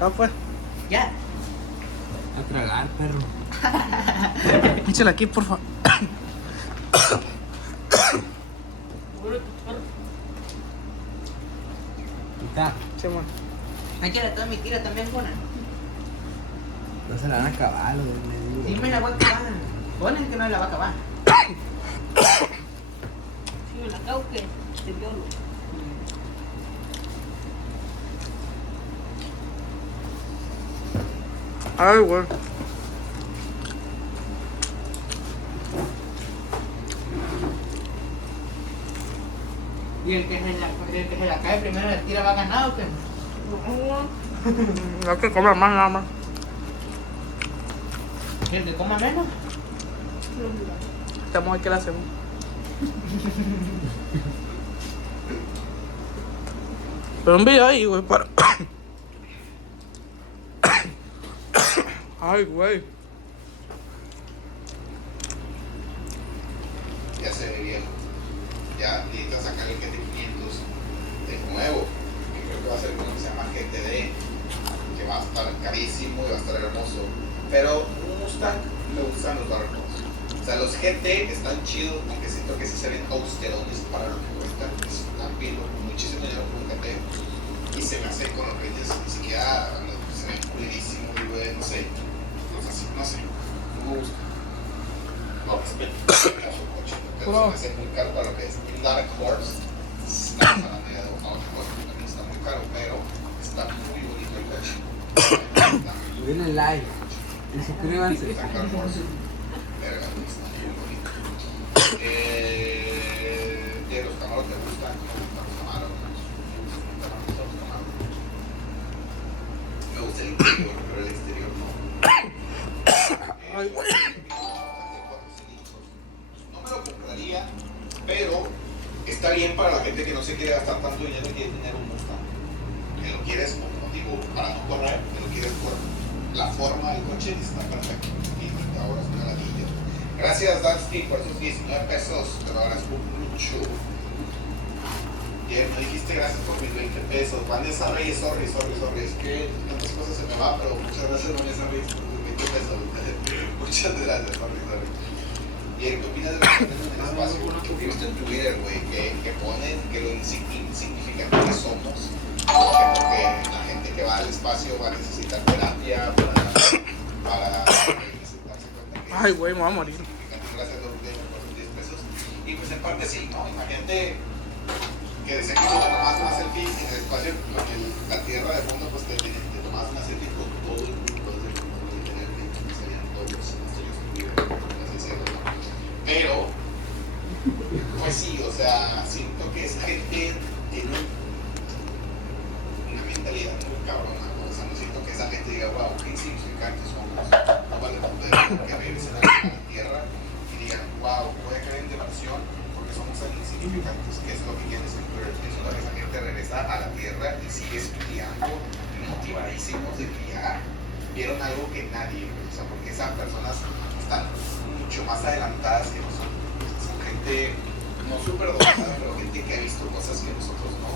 Ah, pues. Ya. A tragar, perro. Échale aquí, por favor. Está. Sí, man. Hay que la toda mi tira también, Juana. No se la van a acabar, güey. Sí, me la voy a acabar. Ponen que no la va a acabar. Si me la acabo que te violo. Ay, güey. Y el que se la cae primero la tira va ganado, ¿o qué? No hay que comer más nada más. ¿Y el que coma menos? Estamos aquí que la hacemos. Pero un video ahí, güey, para. Ay, güey. Ya se ve viejo. Ya necesitas sacar el GT500 de nuevo, que creo que va a ser uno que se llama GTD, que va a estar carísimo y va a estar hermoso. Pero un Mustang me gustan los barcos. O sea, los GT están chidos, aunque siento que sí se ven austerones para lo que cuestan. Es un pilo, muchísimo dinero por un GT. Y se me hace con los reyes, ni siquiera se ven culerísimos, güey, no sé. No sé, no me gusta. No, respeto. Pero se me hace muy caro para lo que es un Dark Horse. Está para media de una otra cosa, también está muy caro, pero está muy bonito el coche. Denle like. Y suscríbanse. Está Dark Horse. Verga, está muy bonito. De los Camaros te gustan, me gustan los Camaros. Me gusta el interior, pero el exterior no. Ay, güey. No me lo compraría, pero está bien para la gente que no se quiere gastar tanto dinero y quiere tener un Mustang. Que lo quieres, como digo, para no correr, que lo quieres por la forma del coche, está perfecto. Y ahora es una ladilla. Gracias, Dansky, por esos 19 pesos. Te lo agradezco mucho. Bien, me dijiste gracias por mis 20 pesos. Vanessa Reyes, sorry. Es que tantas cosas se me va, pero muchas gracias, Vanessa Reyes, por mis 20 pesos. Muchas gracias, sorry. Bien, ¿qué opinas de los que ponen en el espacio? He visto en Twitter, güey, que ponen que lo insignificante que somos. Porque la gente que va al espacio va a necesitar terapia para darse cuenta que Ay, güey, me voy a morir. gracias a los 10 pesos. Y pues en parte sí, ¿no? Imagínate que decía que si te tomas una selfie en el espacio, con la Tierra de fondo, pues te tomas una selfie con todo el mundo del mundo y tener que serían todos los estrellas que viven, por así decirlo, ¿no? Pero, pues sí, o sea, siento que esa gente tiene una mentalidad muy cabrona, ¿no? O sea, no siento que esa gente diga, wow, qué insignificantes somos, no vale la pena que regresen a la Tierra y digan, wow, voy a caer en depresión porque somos tan insignificantes, que es lo que quieren sentir. Eso es lo que esa gente regresa a la Tierra y sigue estudiando, motivadísimos de que ya vieron algo que nadie, o sea, porque esas personas están mucho más adelantadas que nosotros. Son gente no súper dotada, pero gente que ha visto cosas que nosotros no.